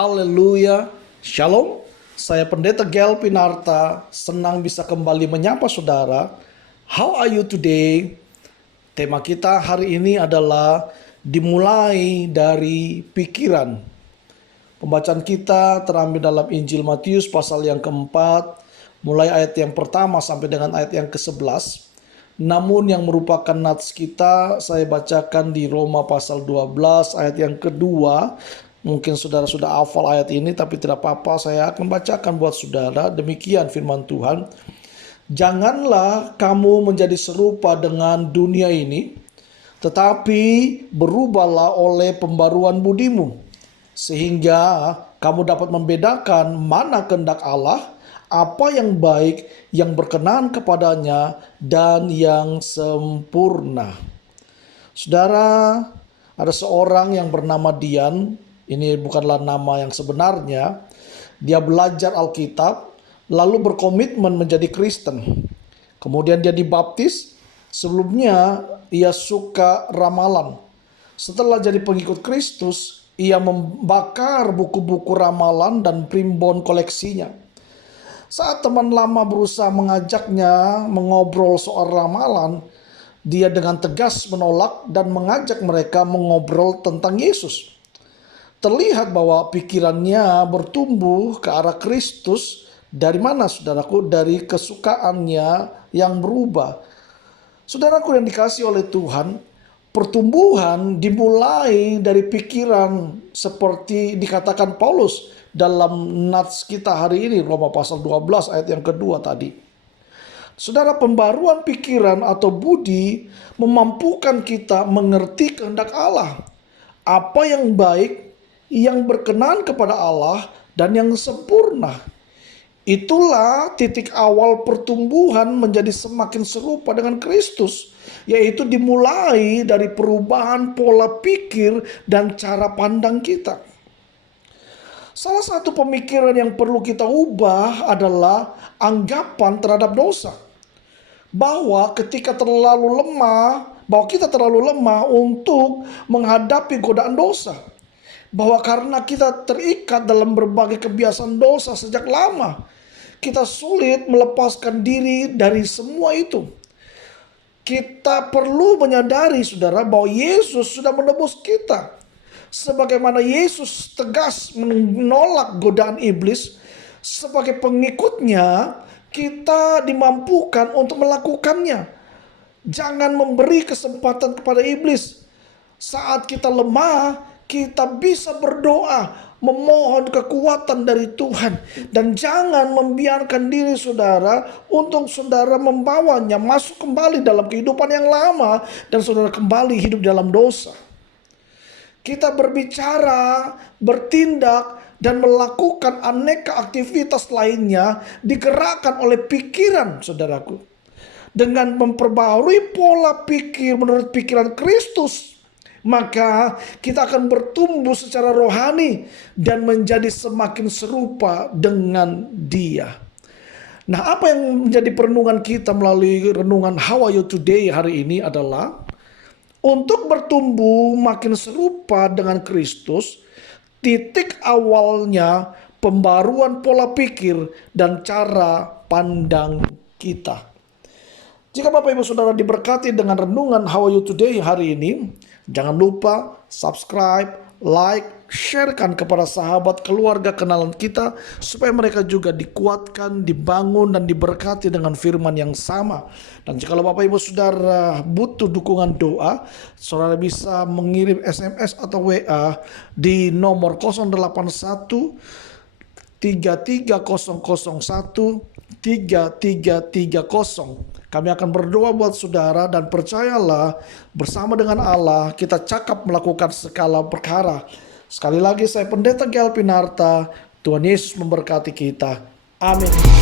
Haleluya, Shalom. Saya Pendeta Gel Pinarta, senang bisa kembali menyapa saudara. How are you today? Tema kita hari ini adalah dimulai dari pikiran. Pembacaan kita terambil dalam Injil Matius pasal yang keempat, mulai ayat yang pertama sampai dengan ayat yang ke-11. Namun yang merupakan nats kita, saya bacakan di Roma pasal 12 ayat yang kedua. Mungkin saudara sudah hafal ayat ini, tapi tidak apa-apa, saya akan bacakan buat saudara. Demikian firman Tuhan. Janganlah kamu menjadi serupa dengan dunia ini, tetapi berubahlah oleh pembaruan budimu, sehingga kamu dapat membedakan mana kehendak Allah, apa yang baik, yang berkenan kepadanya, dan yang sempurna. Saudara, ada seorang yang bernama Dian. Ini bukanlah nama yang sebenarnya. Dia belajar Alkitab, lalu berkomitmen menjadi Kristen. Kemudian dia dibaptis. Sebelumnya ia suka ramalan. Setelah jadi pengikut Kristus, ia membakar buku-buku ramalan dan primbon koleksinya. Saat teman lama berusaha mengajaknya mengobrol soal ramalan, dia dengan tegas menolak dan mengajak mereka mengobrol tentang Yesus. Terlihat bahwa pikirannya bertumbuh ke arah Kristus. Dari mana, saudaraku? Dari kesukaannya yang berubah. Saudaraku yang dikasihi oleh Tuhan, pertumbuhan dimulai dari pikiran, seperti dikatakan Paulus dalam nats kita hari ini, Roma pasal 12 ayat yang kedua tadi. Saudara, pembaruan pikiran atau budi memampukan kita mengerti kehendak Allah. Apa yang baik, yang berkenan kepada Allah, dan yang sempurna. Itulah titik awal pertumbuhan menjadi semakin serupa dengan Kristus, yaitu dimulai dari perubahan pola pikir dan cara pandang kita. Salah satu pemikiran yang perlu kita ubah adalah anggapan terhadap dosa. Bahwa kita terlalu lemah untuk menghadapi godaan dosa. Bahwa karena kita terikat dalam berbagai kebiasaan dosa sejak lama, kita sulit melepaskan diri dari semua itu. Kita perlu menyadari, saudara, bahwa Yesus sudah menebus kita. Sebagaimana Yesus tegas menolak godaan iblis, sebagai pengikutnya kita dimampukan untuk melakukannya. Jangan memberi kesempatan kepada iblis. Saat kita lemah, kita bisa berdoa, memohon kekuatan dari Tuhan. Dan jangan membiarkan diri saudara untuk saudara membawanya masuk kembali dalam kehidupan yang lama. Dan saudara kembali hidup dalam dosa. Kita berbicara, bertindak, dan melakukan aneka aktivitas lainnya digerakkan oleh pikiran, saudaraku. Dengan memperbarui pola pikir menurut pikiran Kristus, maka kita akan bertumbuh secara rohani dan menjadi semakin serupa dengan Dia. Nah, apa yang menjadi perenungan kita melalui renungan How Are You Today hari ini adalah untuk bertumbuh makin serupa dengan Kristus. Titik awalnya pembaruan pola pikir dan cara pandang kita. Jika Bapak Ibu Saudara diberkati dengan renungan How Are You Today hari ini, jangan lupa subscribe, like, sharekan kepada sahabat, keluarga, kenalan kita, supaya mereka juga dikuatkan, dibangun, dan diberkati dengan firman yang sama. Dan jika Bapak Ibu Saudara butuh dukungan doa, saudara bisa mengirim SMS atau WA di nomor 081 33001 3330. Kami akan berdoa buat saudara, dan percayalah bersama dengan Allah kita cakap melakukan segala perkara. Sekali lagi saya Pendeta Gel Pinarta. Tuhan Yesus memberkati kita. Amin.